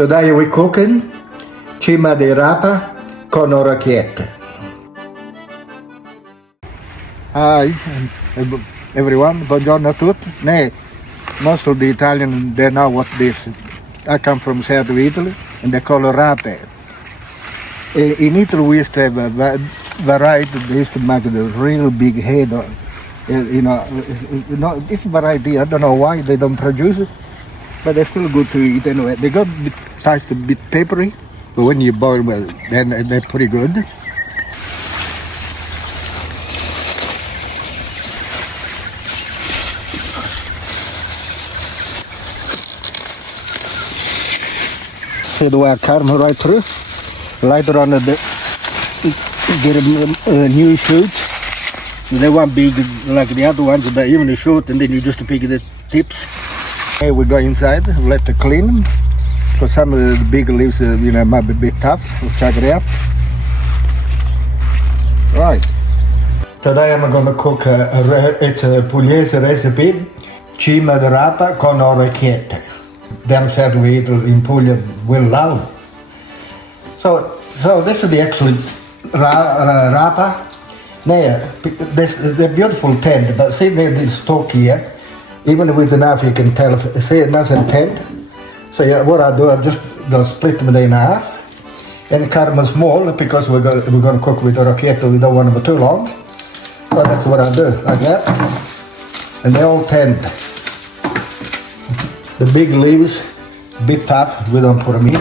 Today we're cooking Cime Di Rapa con Orecchiette. Hi everyone, buongiorno a tutti. Most of the Italians, they know what this is. I come from south of Italy and they call it rape. In Italy we used to have a variety, they used to make the real big head. This variety, I don't know why they don't produce it, but they're still good to eat anyway. They got a bit, taste a bit peppery, but when you boil well, then they're pretty good. See the way I cut them right through. Later on, get a new shoot. They weren't big like the other ones, but even short, and then you just pick the tips. Okay, we go inside, let it clean, because some of the big leaves, might be a bit tough. We'll check it out. Right. Today I'm going to cook it's a Pugliese recipe, Cime Di Rapa con Orecchiette. Them said we eat in Puglia will love. So this is the actual rapa. They're beautiful tender, but see this stalk here, even with the knife you can tell, see it nice and tender. So yeah, what I do, I just split them in half and cut them small because we're going to cook with orecchiette, we don't want them too long. So that's what I do, like that. And they're all tender. The big leaves, bit tough, we don't put them in.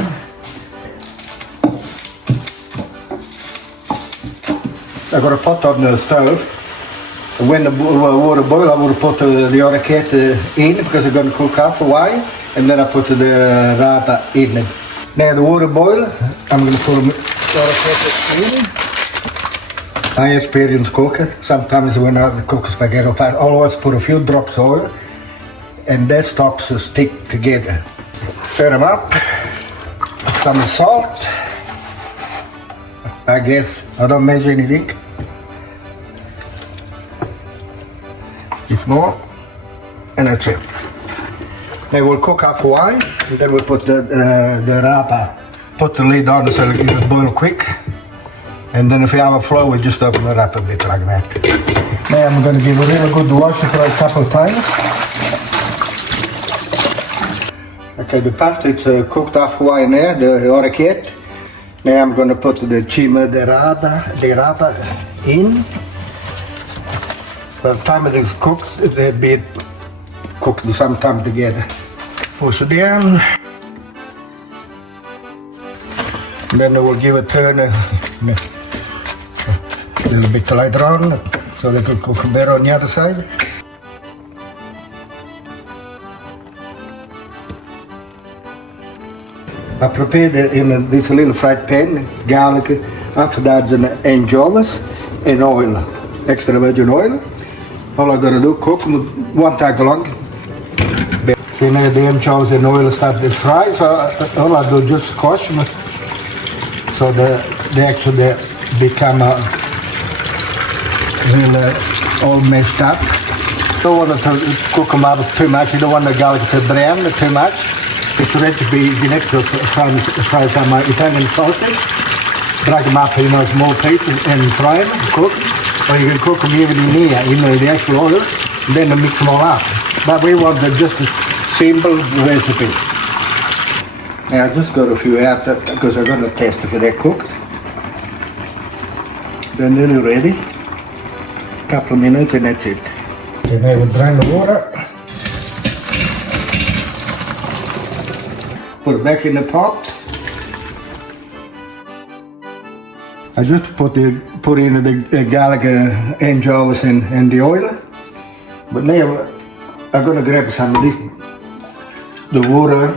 I got a pot on the stove. When the water boils, I will put the orecchiette in because I'm going to cook half a while, and then I put the rapa in it. Now the water boils, I'm going to put the orecchiette in. I experience cooking. Sometimes when I cook spaghetti, I always put a few drops of oil, and that stops to stick together. Stir them up. Some salt. I guess I don't measure anything. Bit more, and that's it. Then we'll cook half a while, and then we'll put the rapa. Put the lid on so it'll boil quick. And then if you have a flow, we just open it up a bit like that. Now I'm going to give a really good wash for a couple of times. Okay, the pasta it's cooked half a while now, the orecchiette. Now I'm going to put the Cime Di Rapa in. By the time it is cooked, they'll be cooked sometime together. Push it down. And then we'll give it a turn a little bit later on, so they can cook better on the other side. I prepared in this little fried pan, garlic, after that anchovies and oil, extra virgin oil. All I gotta do, cook them one time long. See now the anchovies and oil start to fry, so all I do just squash them so they actually become really all messed up. Don't want to cook them up too much, you don't want the garlic to brown too much. This recipe is next to fry some Italian sausage, break them up in small pieces and fry them, cook them. Or you can cook them even in the actual oil, and then mix them all up. But we want just a simple recipe. Now I just got a few out because I'm going to test if they're cooked. They're nearly ready. A couple of minutes and that's it. Then I will drain the water. Put it back in the pot. I just put in the garlic, anchovies and the oil. But now I'm gonna grab some of this, the water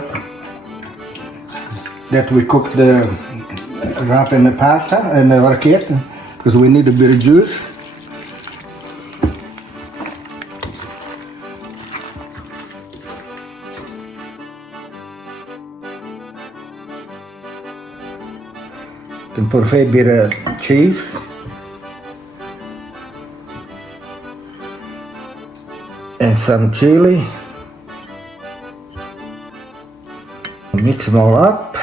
that we cooked the rapa and the pasta and the orecchiette, because we need a bit of juice. Can put a fair bit of cheese. And some chili. mix them all up.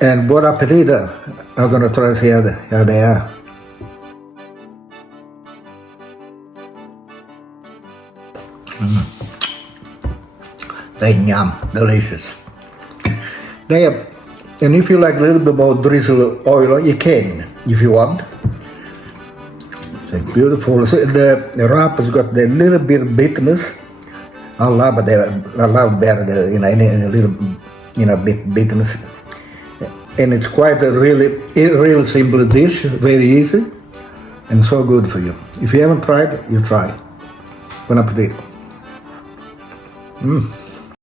And buon appetito. I'm gonna try to see how they are. They yum, delicious. And if you like a little bit more drizzle oil, you can, if you want. It's beautiful. So the rapa's got a little bit of bitterness. I love better, any little, bit bitterness. And it's quite a really simple dish, very easy, and so good for you. If you haven't tried, you try. Buon appetito.